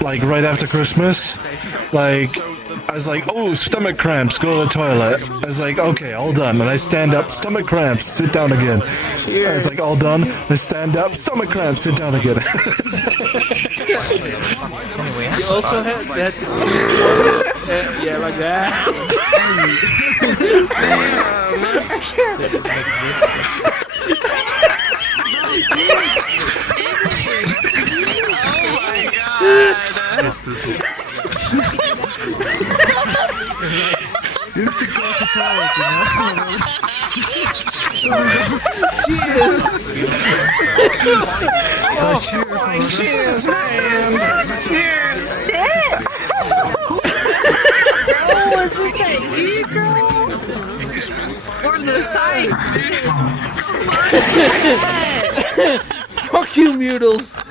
like right after Christmas, like I was like, oh, stomach cramps, go to the toilet. I was like, okay, all done. And I stand up, stomach cramps, sit down again. I was like, all done. I stand up, stomach cramps, sit down again. You also had that. Yeah, like that. You have to go to the toilet, you know? Cheers! Oh, cheers, man! Cheers! Oh, is it that you, girl? Or the sides? Fuck you, Mutals!